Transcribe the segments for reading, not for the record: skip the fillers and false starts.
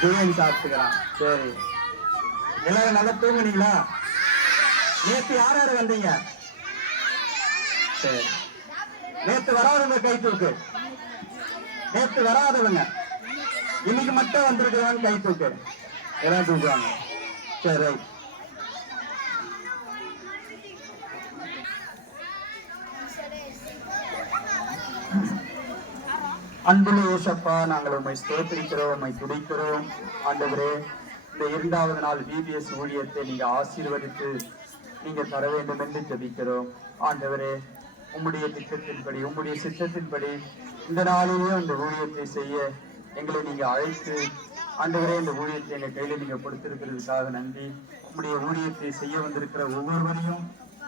பிரியாணி சாப்பிட்டுக்கிறான். சரி, எல்லாரும் நல்லா தூங்குனீங்களா? நேத்து யார் யாரு வந்தீங்க? சரி, நேத்து வராதவங்க கை தூக்கு. நேத்து வராதவங்க இன்னைக்கு மட்டும் வந்திருக்கிறவங்க கை தூக்கு. எல்லாம் தூக்குவாங்க. சரி, ரைட். அன்புள்ள இயேசப்பா, நாங்கள் உம்மை ஸ்தோத்திரிக்கிறோம், உம்மை துதிக்கிறோம். ஆண்டவரே, இந்த 2வது நாள் VBS ஊழியத்தை நீங்க ஆசீர்வதித்து நீங்க தர வேண்டும் என்று ஜெபிக்கிறோம். ஆண்டவரே, உம்முடைய திட்டத்தின்படி, உம்முடைய சித்தத்தின்படி இந்த நாளிலேயே இந்த ஊழியத்தை செய்ய எங்களை நீங்க அழைத்து, ஆண்டவரே, இந்த ஊழியத்தை எங்க கையில நீங்க கொடுத்திருக்கிறதுக்காக நன்றி. உம்முடைய ஊழியத்தை செய்ய வந்திருக்கிற ஒவ்வொருவரையும்,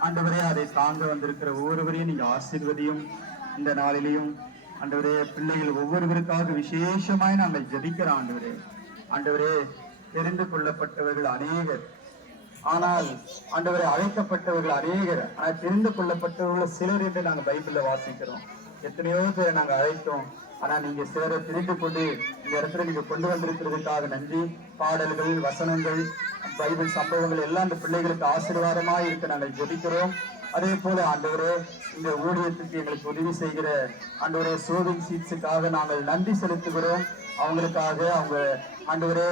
ஆண்டவரே, அதை தாங்க வந்திருக்கிற ஒவ்வொருவரையும் நீங்க ஆசீர்வதியும். இந்த நாளிலேயும் ஆண்டவரே, பிள்ளைகள் ஒவ்வொருவருக்காக விசேஷமாய் நாங்கள் ஜெபிக்கிறோம். ஆண்டவரே, ஆண்டவரே, தெரிந்து கொள்ளப்பட்டவர்கள் அநேகர், ஆனால் ஆண்டவரை அழைக்கப்பட்டவர்கள் அநேகர், ஆனால் தெரிந்து கொள்ளப்பட்டவர்கள் சிலர் என்று நாங்கள் பைபிள்ல வாசிக்கிறோம். எத்தனையோ பேரை நாங்க அழைத்தோம், ஆனா நீங்க சிலரை தெரிந்து கொண்டு இந்த இடத்துல நீங்க கொண்டு வந்திருக்கிறதுக்காக நன்றி. பாடல்கள், வசனங்கள், பைபிள் சம்பவங்கள் எல்லாம் இந்த பிள்ளைகளுக்கு ஆசீர்வாதமாய் இருக்க நாங்கள் ஜெபிக்கிறோம். அதே போல ஆண்டவரே, இந்த ஊழியத்துக்கு எங்களுக்கு உதவி செய்கிற ஆண்டவரே சோவிங் சீட்ஸுக்காக நாங்கள் நன்றி செலுத்துகிறோம். அவங்களுக்காக, அவங்க ஆண்டவரே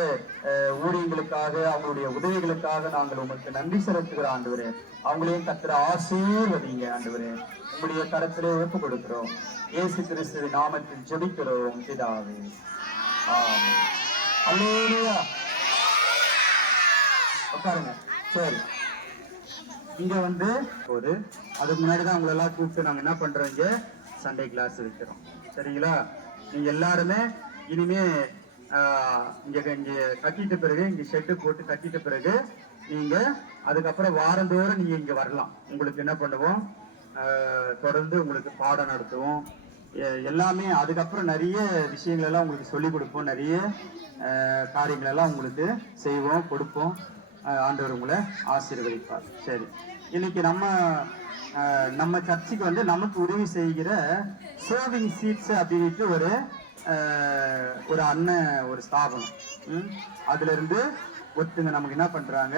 ஊழியங்களுக்காக, அவங்களுடைய உதவிகளுக்காக நாங்கள் உங்களுக்கு நன்றி செலுத்துகிறோம். ஆண்டவரே, அவங்களையும் கர்த்தர் ஆசீர்வதிங்க. ஆண்டவரே, உங்களுடைய கரத்திலே ஒப்பு கொடுக்கிறோம். இயேசு கிறிஸ்துவின் நாமத்தில் ஜெபிக்கிறோம் பிதாவே, ஆமென். அல்லேலூயா. உட்காருங்க. சரி, இங்க வந்து ஒரு அதுக்கு முன்னாடிதான் உங்களை எல்லாம் கூப்பிட்டு நாங்க என்ன பண்றோம், இங்க சண்டே கிளாஸ் வைக்கிறோம். சரிங்களா? நீங்க எல்லாருமே இனிமே இங்க கட்டிட்ட பிறகு, இங்க ஷெட்டு போட்டு கட்டிட்ட பிறகு நீங்க அதுக்கப்புறம் வாரந்தோறும் நீங்க இங்க வரலாம். உங்களுக்கு என்ன பண்ணுவோம், தொடர்ந்து உங்களுக்கு பாடம் நடத்துவோம் எல்லாமே. அதுக்கப்புறம் நிறைய விஷயங்கள் எல்லாம் உங்களுக்கு சொல்லி கொடுப்போம், நிறைய காரியங்கள் எல்லாம் உங்களுக்கு செய்வோம், கொடுப்போம். ஆண்டவர் உங்களை ஆசீர்வதிப்பார். சரி, இன்னைக்கு நம்ம சர்ச்சுக்கு வந்து நமக்கு உதவி செய்கிற சோவிங் சீட்ஸ் அப்படின்ட்டு ஒரு அண்ணன், ஒரு ஸ்தாபனம், அதுல இருந்து ஒருத்தங்க நமக்கு என்ன பண்றாங்க,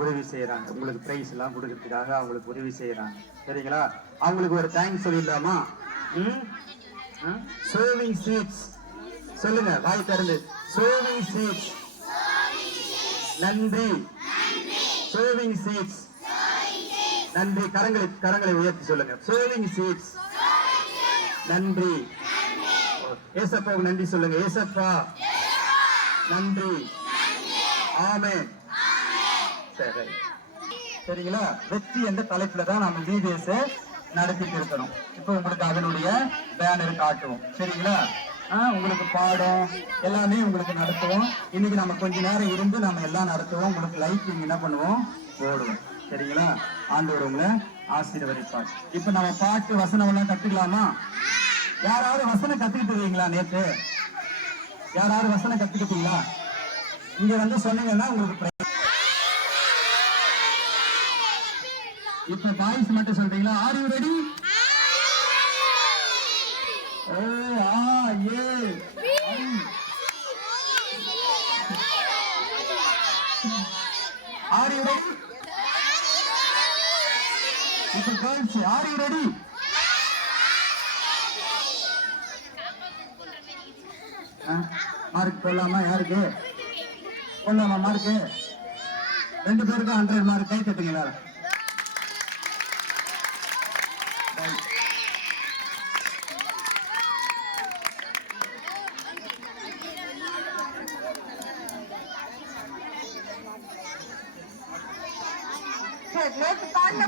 உதவி செய்யறாங்க. உங்களுக்கு பிரைஸ் எல்லாம் கொடுக்கறதுக்காக அவங்களுக்கு உதவி செய்யறாங்க. சரிங்களா? அவங்களுக்கு ஒரு தேங்க்ஸ் சொல்லிடலாமா? சோவிங் சீட்ஸ் சொல்லுங்க, வாய் திறந்து. சோவிங் சீட்ஸ் நன்றி. சோவிங் சீட்ஸ் நன்றி. கரங்களை உயர்த்தி சொல்லுங்க. சோவிங் சீட்ஸ் நன்றி. ஏசப்பாவுக்கு நன்றி சொல்லுங்க. ஏசப்பா நன்றி. ஆமென். சரி, சரிங்களா? வெற்றி என்ற தலைப்புல தான் நம்ம VBS நடத்திட்டு இருக்கணும். இப்போ உங்களுக்கு அதனுடைய பேனர் காட்டுவோம். சரிங்களா? உங்களுக்கு பாடம் எல்லாமே உங்களுக்கு நடத்துவோம். இன்னைக்கு நம்ம கொஞ்ச நேரம் இருந்து நம்ம எல்லாம் நடத்துவோம். உங்களுக்கு லைஃப் என்ன பண்ணுவோம், ஓடுவோம். சரிங்களா? ஆண்டவர் உங்களை ஆசீர்வதிப்பார். இப்ப நம்ம பாட்டு வசனம் எல்லாம் கத்துக்கலாமா? யாராவது வசனம் கத்துக்கிட்டு இருக்கீங்களா? நேற்று யாராவது வசனம் கத்துக்கிட்டீங்களா? இங்க வந்து சொன்னீங்கன்னா உங்களுக்கு. இப்ப பாய்ஸ் மட்டும் சொல்றீங்களா? Are you ready? Are you ready? People girls, are you ready? Mark போடலாமா? யாருக்கு போடலாமா மார்க்கு? 2 பேருக்கு 100 மார்க். கை தட்டுங்க எல்லாரும். நேற்று காலைல